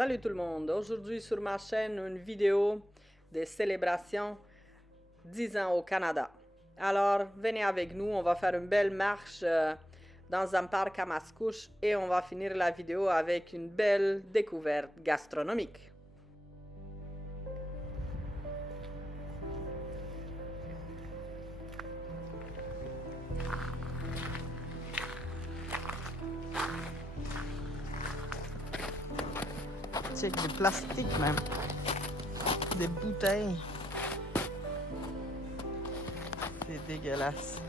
Salut tout le monde! Aujourd'hui sur ma chaîne, une vidéo des célébrations 10 ans au Canada. Alors, venez avec nous, on va faire une belle marche dans un parc à Mascouche et on va finir la vidéo avec une belle découverte gastronomique. Check du plastique même. Des bouteilles. C'est dégueulasse.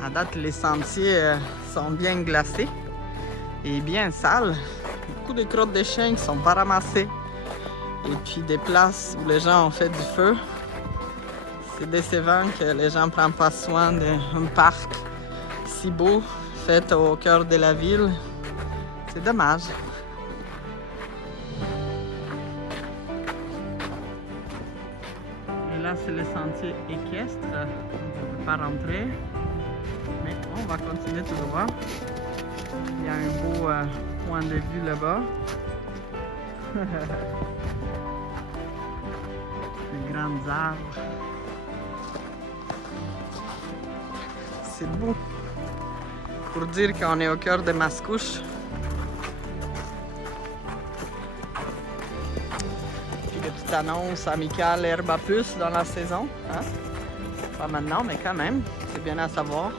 À date, les sentiers sont bien glacés et bien sales. Beaucoup de crottes de chiens qui ne sont pas ramassées. Et puis des places où les gens ont fait du feu. C'est décevant que les gens ne prennent pas soin d'un parc si beau, fait au cœur de la ville. C'est dommage. Et là, c'est le sentier équestre. On ne peut pas rentrer. Mais on va continuer tout droit. Il y a un beau point de vue là-bas. Les grands arbres. C'est beau. Pour dire qu'on est au cœur de Mascouche. Puis des petites annonces amicales herbe à puce dans la saison. Hein? Pas maintenant, mais quand même. C'est bien à savoir.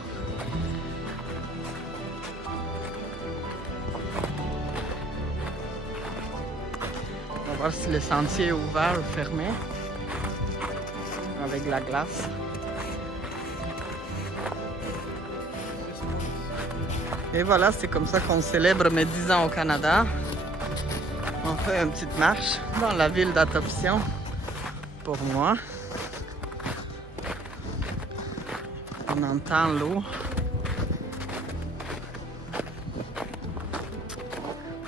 On va voir si le sentier est ouvert ou fermé. Avec la glace. Et voilà, c'est comme ça qu'on célèbre mes 10 ans au Canada. On fait une petite marche dans la ville d'adoption pour moi. On entend l'eau.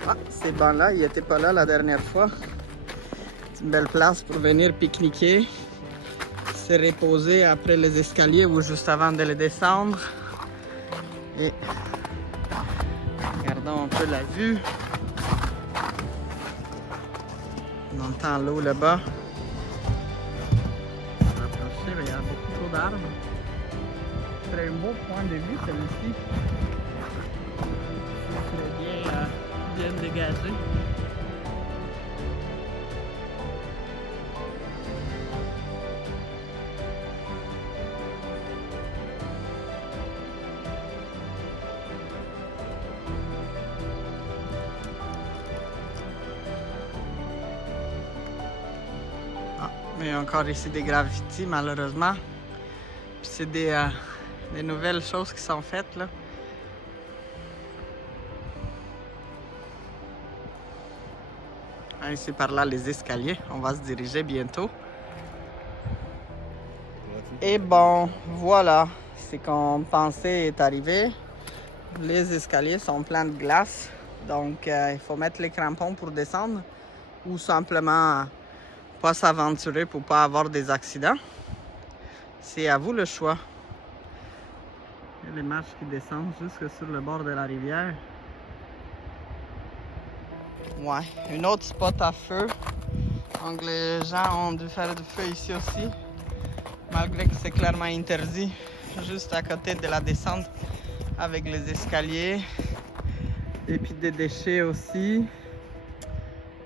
Ah, ces bancs-là, ils n'étaient pas là la dernière fois. C'est une belle place pour venir pique-niquer, se reposer après les escaliers ou juste avant de les descendre. Et regardons un peu la vue. On entend l'eau là-bas. On va approcher, mais il y a beaucoup trop d'arbres. C'est un beau point de vue celui-ci. C'est bien dégagé. Il y a encore ici des graffitis malheureusement. Puis c'est des nouvelles choses qui sont faites là. Ici par là les escaliers. On va se diriger bientôt. Et bon, voilà. Ce qu'on pensait est arrivé. Les escaliers sont pleins de glace. Donc il faut mettre les crampons pour descendre. Ou simplement pas s'aventurer pour pas avoir des accidents. C'est à vous le choix. Il y a les marches qui descendent jusque sur le bord de la rivière. Ouais, une autre spot à feu. Donc les gens ont dû faire du feu ici aussi. Malgré que c'est clairement interdit. Juste à côté de la descente avec les escaliers. Et puis des déchets aussi.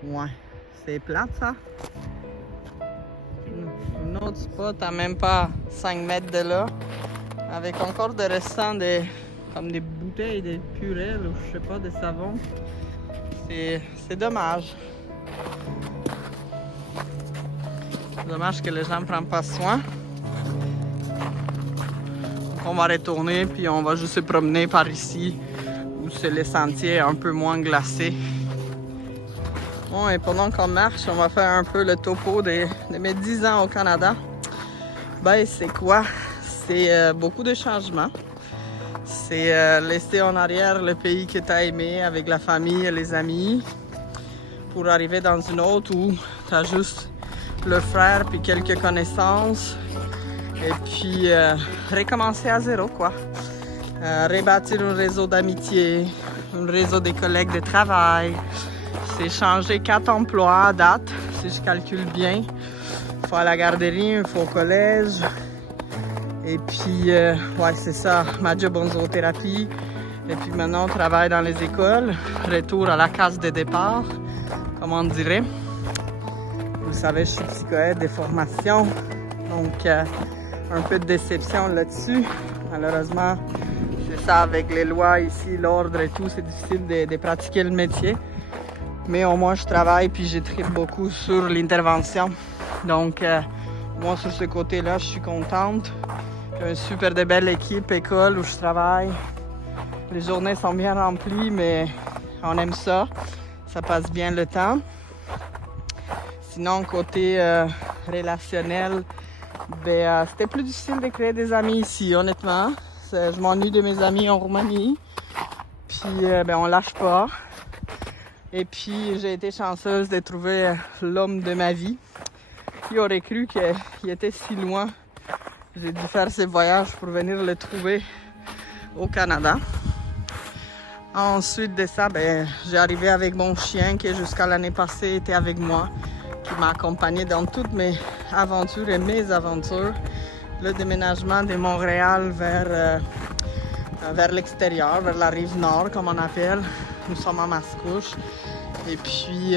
Ouais, c'est plate ça. Un autre spot à même pas 5 mètres de là, avec encore des restants comme des bouteilles de purée ou je sais pas, de savon. C'est dommage. C'est dommage que les gens ne prennent pas soin. Donc on va retourner puis on va juste se promener par ici où c'est les sentiers un peu moins glacés. Bon, et pendant qu'on marche, on va faire un peu le topo de mes 10 ans au Canada. Ben, c'est quoi? C'est beaucoup de changements. C'est laisser en arrière le pays que tu as aimé avec la famille et les amis pour arriver dans une autre où tu as juste le frère puis quelques connaissances et puis recommencer à zéro quoi. Rebâtir un réseau d'amitié, un réseau des collègues de travail. C'est changer 4 emplois à date, si je calcule bien. Il faut à la garderie, il faut au collège. Et puis, ouais, c'est ça, ma job en zoothérapie. Et puis maintenant, on travaille dans les écoles. Retour à la case de départ, comme on dirait. Vous savez, je suis psychoède de formation. Donc, un peu de déception là-dessus. Malheureusement, c'est ça, avec les lois ici, l'ordre et tout, c'est difficile de pratiquer le métier. Mais au moins, je travaille puis je tripe beaucoup sur l'intervention. Donc, moi, sur ce côté-là, je suis contente. J'ai une super de belle équipe, école où je travaille. Les journées sont bien remplies, mais on aime ça. Ça passe bien le temps. Sinon, côté relationnel, c'était plus difficile de créer des amis ici, honnêtement. Je m'ennuie de mes amis en Roumanie. Puis, on lâche pas. Et puis, j'ai été chanceuse de trouver l'homme de ma vie. Qui aurait cru qu'il était si loin? J'ai dû faire ce voyage pour venir le trouver au Canada. Ensuite de ça, j'ai arrivé avec mon chien qui jusqu'à l'année passée était avec moi, qui m'a accompagné dans toutes mes aventures et mes aventures. Le déménagement de Montréal vers l'extérieur, vers la rive nord, comme on appelle. Nous sommes à Mascouche. Et puis,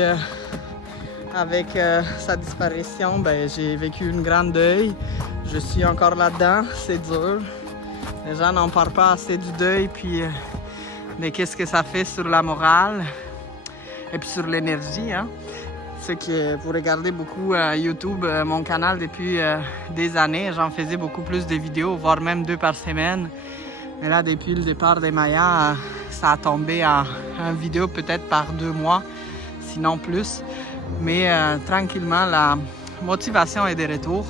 avec sa disparition, j'ai vécu une grande deuil. Je suis encore là-dedans, c'est dur. Les gens n'en parlent pas assez du deuil, puis mais qu'est-ce que ça fait sur la morale et puis sur l'énergie. Hein? Ceux qui vous regardez beaucoup YouTube, mon canal depuis des années, j'en faisais beaucoup plus de vidéos, voire même 2 par semaine. Mais là, depuis le départ des Mayas, ça a tombé à une vidéo peut-être par 2 mois, sinon plus. Mais tranquillement, la motivation est de retour.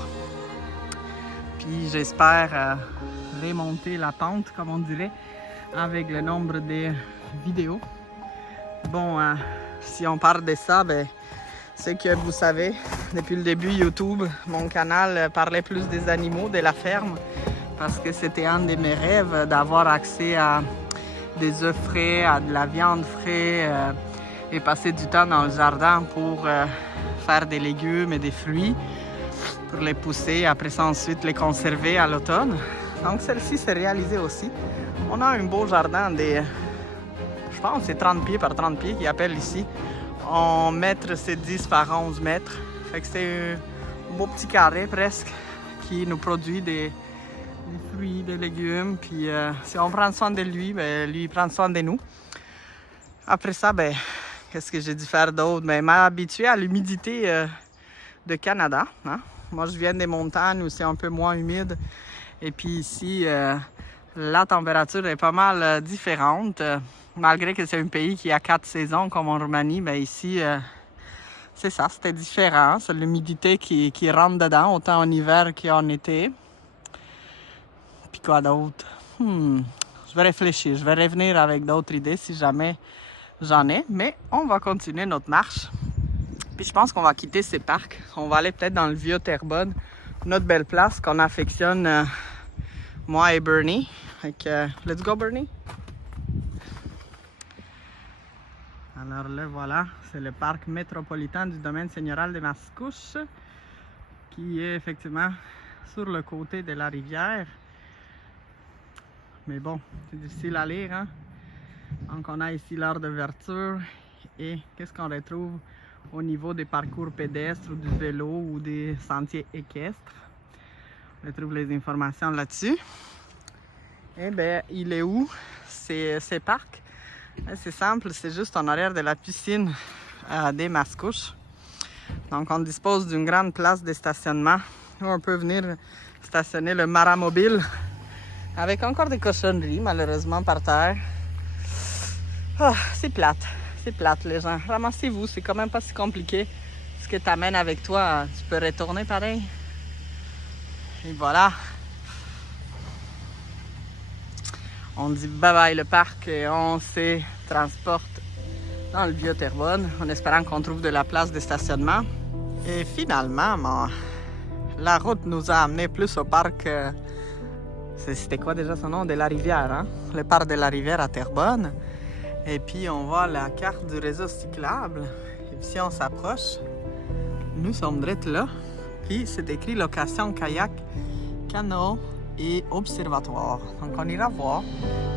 Puis j'espère remonter la pente, comme on dirait, avec le nombre de vidéos. Bon, si on parle de ça, ce que vous savez, depuis le début YouTube, mon canal parlait plus des animaux, de la ferme, parce que c'était un de mes rêves d'avoir accès à des œufs frais, à de la viande fraîche, et passer du temps dans le jardin pour faire des légumes et des fruits, pour les pousser, après ça ensuite les conserver à l'automne. Donc celle-ci s'est réalisée aussi. On a un beau jardin de, je pense c'est 30 pieds par 30 pieds qu'ils appellent ici. En mètres, c'est 10 par 11 mètres. Fait que c'est un beau petit carré presque qui nous produit des fruits, des légumes. Puis si on prend soin de lui, lui prend soin de nous. Après ça, qu'est-ce que j'ai dû faire d'autre? M'habituer à l'humidité de Canada. Hein? Moi, je viens des montagnes où c'est un peu moins humide. Et puis ici, la température est pas mal différente. Malgré que c'est un pays qui a 4 saisons comme en Roumanie, ici, c'est ça, c'était différent. C'est l'humidité qui rentre dedans, autant en hiver qu'en été. Puis quoi d'autre? Je vais réfléchir, je vais revenir avec d'autres idées si jamais j'en ai. Mais on va continuer notre marche. Puis je pense qu'on va quitter ces parcs. On va aller peut-être dans le vieux Terrebonne, notre belle place qu'on affectionne, moi et Bernie. Donc, let's go Bernie! Alors là, voilà, c'est le parc métropolitain du domaine seigneurial de Mascouche qui est effectivement sur le côté de la rivière. Mais bon, c'est difficile à lire, hein? Donc on a ici l'heure d'ouverture et qu'est-ce qu'on retrouve au niveau des parcours pédestres ou du vélo ou des sentiers équestres. On retrouve les informations là-dessus. Et il est où ces parcs? C'est simple, c'est juste en arrière de la piscine des Mascouches. Donc on dispose d'une grande place de stationnement où on peut venir stationner le maramobile avec encore des cochonneries malheureusement par terre. C'est plate les gens. Ramassez-vous, c'est quand même pas si compliqué. Ce que tu amènes avec toi, tu peux retourner pareil. Et voilà. On dit bye bye le parc et on se transporte dans le vieux Terrebonne en espérant qu'on trouve de la place de stationnement. Et finalement, la route nous a amené plus au parc. C'était quoi déjà son nom? De la Rivière, hein? Le parc de la Rivière à Terrebonne. Et puis on voit la carte du réseau cyclable. Et puis si on s'approche, nous sommes direct là. Puis c'est écrit location kayak, canot et observatoire. Donc on ira voir.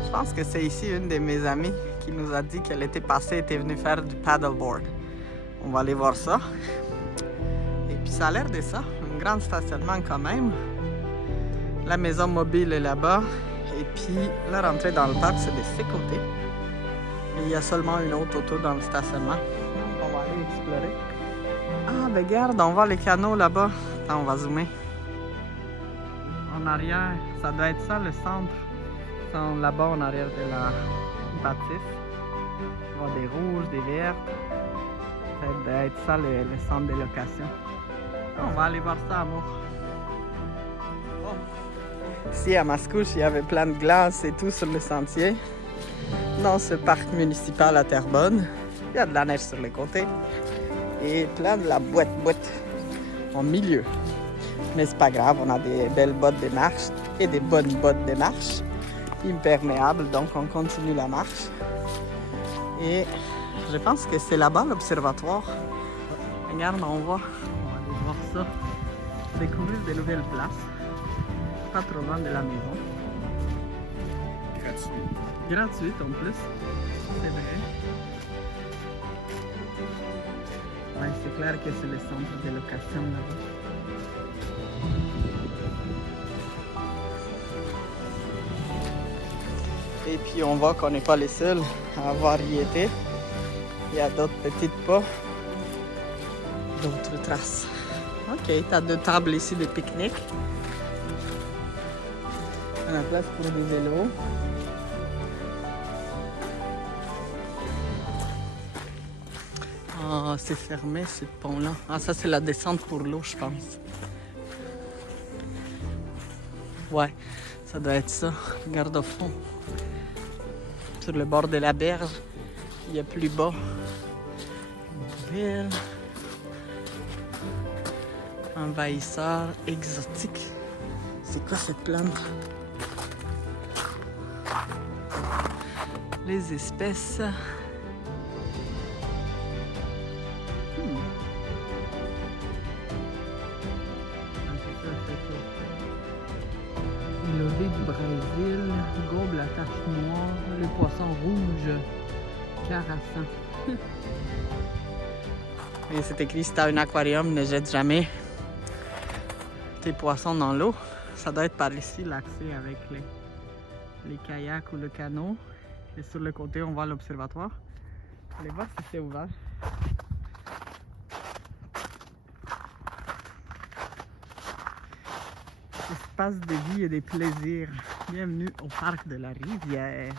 Je pense que c'est ici une de mes amies qui nous a dit qu'elle était passée, était venue faire du paddleboard. On va aller voir ça. Et puis ça a l'air de ça, un grand stationnement quand même. La maison mobile est là-bas. Et puis la rentrée dans le parc, c'est de ces côtés. Et il y a seulement une autre auto dans le stationnement. Donc on va aller explorer. Ah, ben regarde, on voit les canaux là-bas. Attends, on va zoomer. En arrière, ça doit être ça le centre. Là-bas en arrière de la bâtisse. On voit des rouges, des verts. Ça doit être ça le centre de location. On va aller voir ça, amour. Oh. Ici à Mascouche, il y avait plein de glace et tout sur le sentier. Dans ce parc municipal à Terrebonne, il y a de la neige sur les côtés. Et plein de la boîte en milieu. Mais c'est pas grave, on a des belles bottes de marche et des bonnes bottes de marche. Imperméable, donc on continue la marche. Et je pense que c'est là-bas l'observatoire. Regarde, on va aller voir ça. Découvrir de nouvelles places. Pas trop loin de la maison. Gratuite en plus. C'est vrai. Ouais, c'est clair que c'est le centre de location là-bas. Et puis on voit qu'on n'est pas les seuls à avoir y été. Il y a d'autres petites pas, d'autres traces. Ok, tu as 2 tables ici de pique-nique. On a la place pour des vélos. Ah, c'est fermé ce pont-là. Ah, ça c'est la descente pour l'eau, je pense. Ouais, ça doit être ça. Regarde au fond. Sur le bord de la berge, il y a plus bas une ville, envahisseur exotique. C'est quoi cette plante? Les espèces. L'orée du Brésil, gobe la tache noire, le poisson rouge, carassant. Et c'est écrit, si t'as un aquarium, ne jette jamais tes poissons dans l'eau. Ça doit être par ici l'accès avec les kayaks ou le canot. Et sur le côté, on voit l'observatoire. Allez voir si c'est ouvert. Espace de vie et de plaisir. Bienvenue au parc de la Rivière.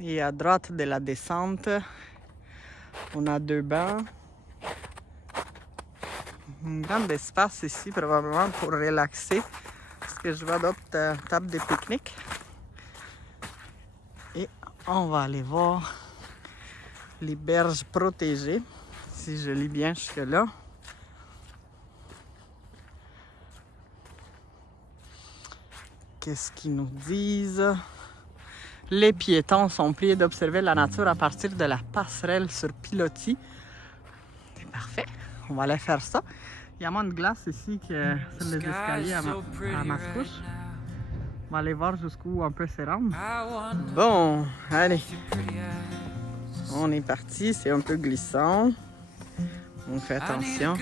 Et à droite de la descente, on a 2 bancs. Un grand espace ici, probablement pour relaxer. Parce que je vois d'autres tables de pique-nique. Et on va aller voir les berges protégées. Si je lis bien jusque-là. Qu'est-ce qu'ils nous disent? Les piétons sont priés d'observer la nature à partir de la passerelle sur pilotis. C'est parfait. On va aller faire ça. Il y a moins de glace ici que sur les escaliers à Mascouche. On va aller voir jusqu'où on peut se rendre. Bon, allez. On est parti. C'est un peu glissant. On fait attention.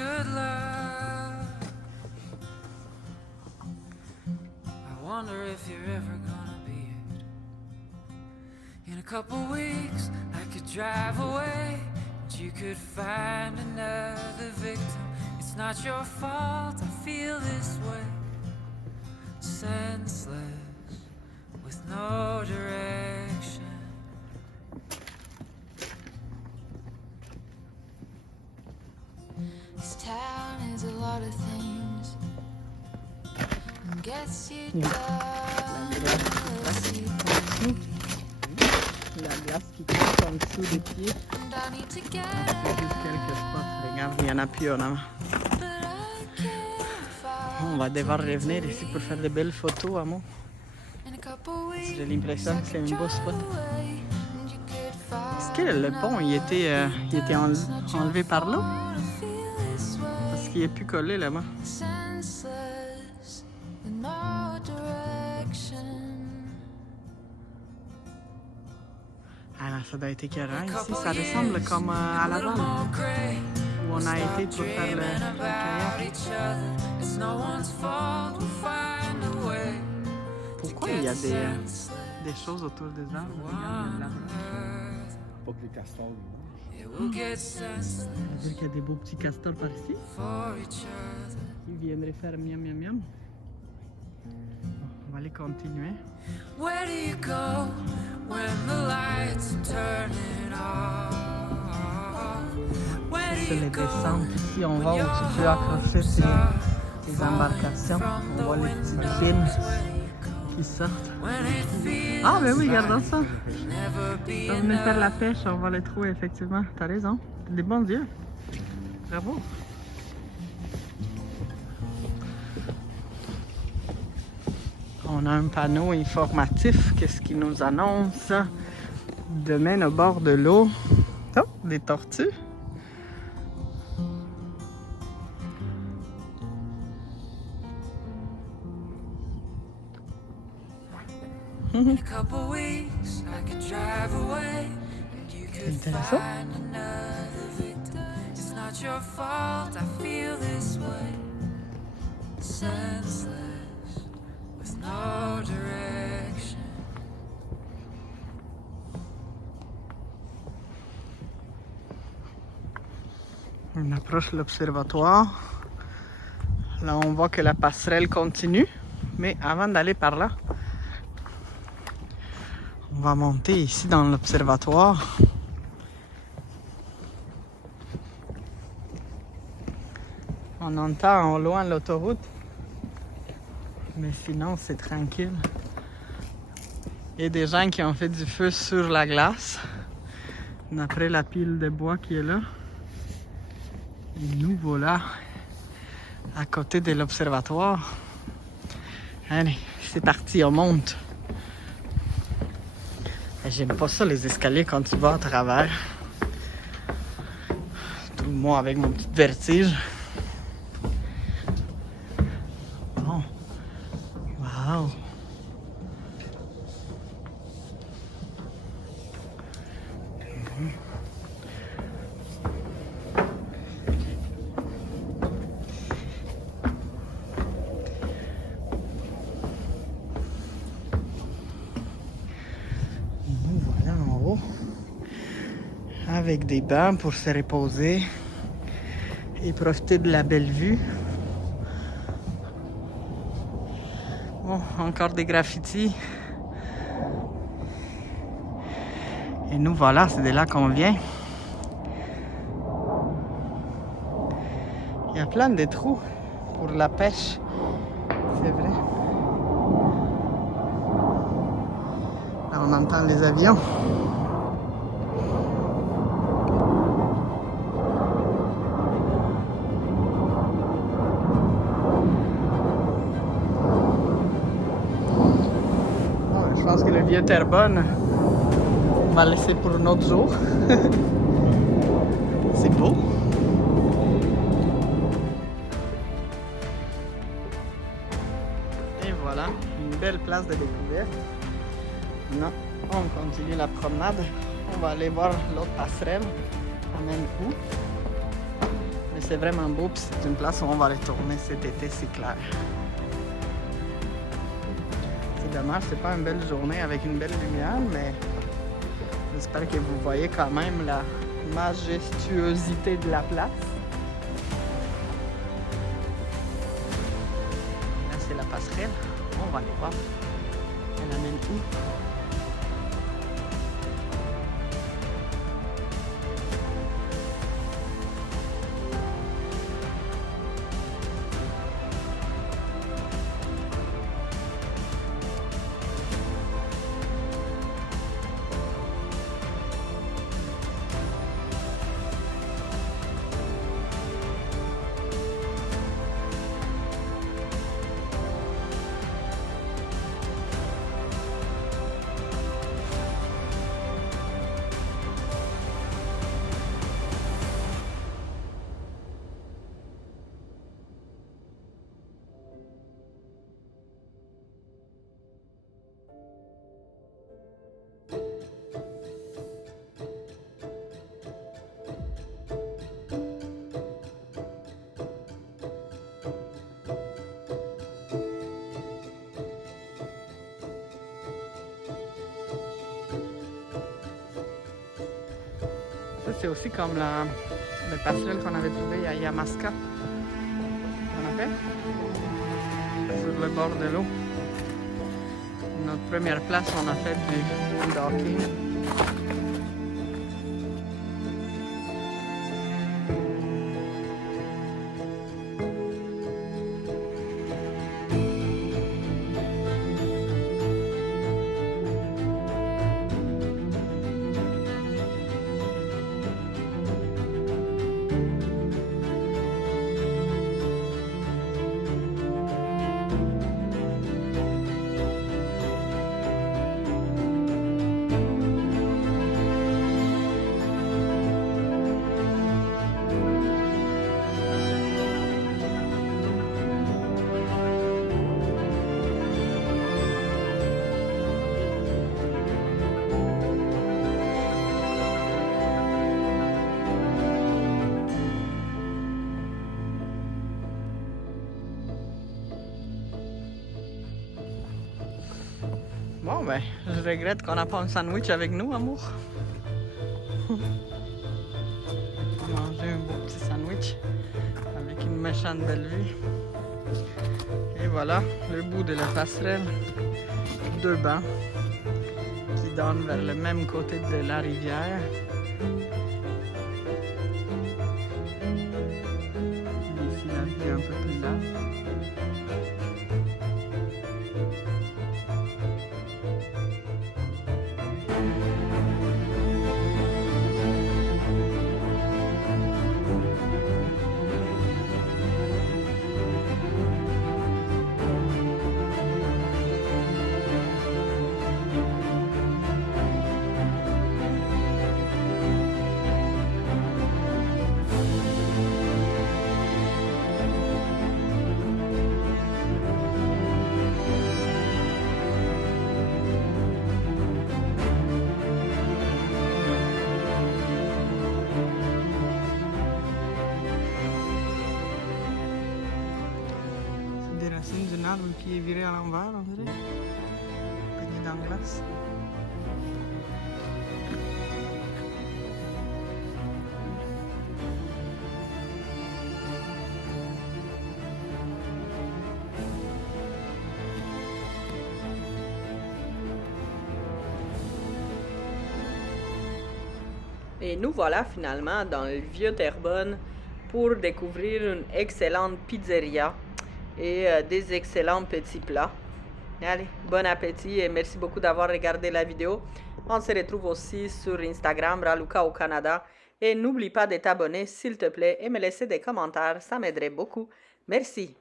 In a couple weeks, I could drive away, and you could find another victim. It's not your fault, I feel this way. Senseless, with no direction. This town is a lot of things, La glace qui passe en dessous des pieds. Juste quelques spots. Regarde, il y en a plus en avant. On va devoir revenir ici pour faire de belles photos, amour. J'ai l'impression que c'est un beau spot. Est-ce que le pont il était enlevé par l'eau? Parce qu'il est plus collé là-bas. Ah, ça doit être écœurant ici. Ça ressemble comme à Laval, où on a été pour faire le kayak. Pourquoi il y a des choses autour des arbres? Regarde, Pas que les castors ça veut dire qu'il y a des beaux petits castors par ici. Ils viendraient faire miam miam miam. On va aller continuer. C'est les descentes ici, on va où tu peux accrocher tes embarcations. On voit les petites films qui sortent. Ah ben oui, regardons ça. On va venir faire la pêche, on va les trouver effectivement. T'as raison, des bons yeux. Bravo. On a un panneau informatif, qu'est-ce qui nous annonce? Demain au bord de l'eau. Oh, des tortues. Intéressant. On approche l'observatoire. Là, on voit que la passerelle continue. Mais avant d'aller par là, on va monter ici dans l'observatoire. On entend au loin l'autoroute. Mais sinon, c'est tranquille. Il y a des gens qui ont fait du feu sur la glace. D'après la pile de bois qui est là. Et nous voilà à côté de l'observatoire. Allez, c'est parti, on monte. J'aime pas ça les escaliers quand tu vas à travers. Tout moi avec mon petit vertige. Bon. Wow. Avec des bancs pour se reposer et profiter de la belle vue. Bon, encore des graffitis. Et nous voilà, c'est de là qu'on vient. Il y a plein de trous pour la pêche, c'est vrai. Là, on entend les avions. Je pense que le vieux Terrebonne m'a laissé pour un autre jour. C'est beau. Et voilà, une belle place de découverte. Maintenant, on continue la promenade. On va aller voir l'autre passerelle. Amène où? Mais c'est vraiment beau, puis c'est une place où on va retourner cet été, c'est clair. C'est dommage, c'est pas une belle journée avec une belle lumière, mais j'espère que vous voyez quand même la majestuosité de la place. Là, c'est la passerelle. On va aller voir. Elle amène où? c'est aussi comme le passerelle qu'on avait trouvé à Yamaska. On a fait sur le bord de l'eau. Notre première place, on a fait du docking. Bon, ben, je regrette qu'on n'a pas un sandwich avec nous, amour. On va manger un beau petit sandwich avec une méchante belle vue. Et voilà, le bout de la passerelle. 2 bancs qui donnent vers le même côté de la rivière. Ici, la vue est un peu plus large. Des racines d'un arbre qui est viré à l'envers, on dirait. Peigné dans la glace. Et nous voilà finalement dans le vieux Terrebonne pour découvrir une excellente pizzeria et des excellents petits plats. Allez, bon appétit et merci beaucoup d'avoir regardé la vidéo. On se retrouve aussi sur Instagram, Raluca au Canada. Et n'oublie pas de t'abonner s'il te plaît et me laisser des commentaires, ça m'aiderait beaucoup. Merci.